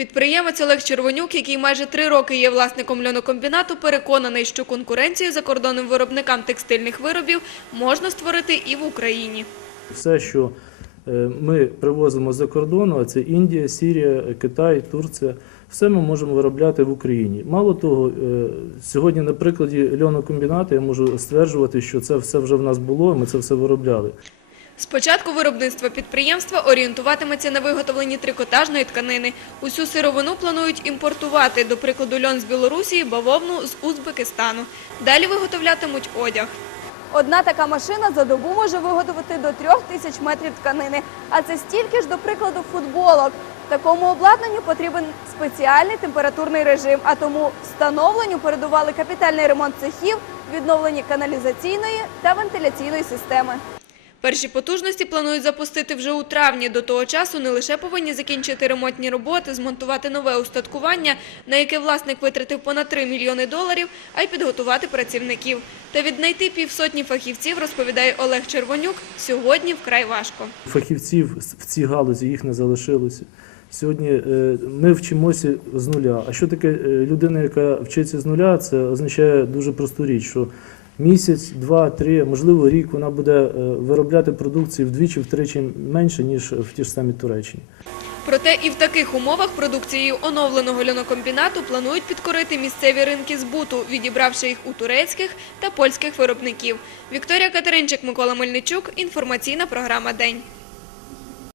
Підприємець Олег Червонюк, який майже три роки є власником льонокомбінату, переконаний, що конкуренцію закордонним виробникам текстильних виробів можна створити і в Україні. Все, що е, ми привозимо за кордону, а це Індія, Сірія, Китай, Турція, все ми можемо виробляти в Україні. Мало того, е, сьогодні на прикладі льонокомбінату я можу стверджувати, що це все вже в нас було, ми це все виробляли. Спочатку виробництво підприємства орієнтуватиметься на виготовленні трикотажної тканини. Усю сировину планують імпортувати, до прикладу, льон з Білорусі, бавовну з Узбекистану. Далі виготовлятимуть одяг. Одна така машина за добу може виготовити до трьох тисяч метрів тканини, а це стільки ж, до прикладу, футболок. Такому обладнанню потрібен спеціальний температурний режим, а тому встановленню передували капітальний ремонт цехів, відновлення каналізаційної та вентиляційної системи. Перші потужності планують запустити вже у травні. До того часу не лише повинні закінчити ремонтні роботи, змонтувати нове устаткування, на яке власник витратив понад 3 мільйони доларів, а й підготувати працівників. Та віднайти півсотні фахівців, розповідає Олег Червонюк, сьогодні вкрай важко. Фахівців в цій галузі їх не залишилося. Сьогодні е, ми вчимося з нуля. А що таке е, людина, яка вчиться з нуля, це означає дуже просту річ, що місяць, два, три, можливо, рік вона буде е, виробляти продукції вдвічі, втричі менше, ніж в ті ж самі Туреччині. Проте і в таких умовах продукцією оновленого льонокомбінату планують підкорити місцеві ринки збуту, відібравши їх у турецьких та польських виробників. Вікторія Катеринчик, Микола Мельничук. Інформаційна програма «День».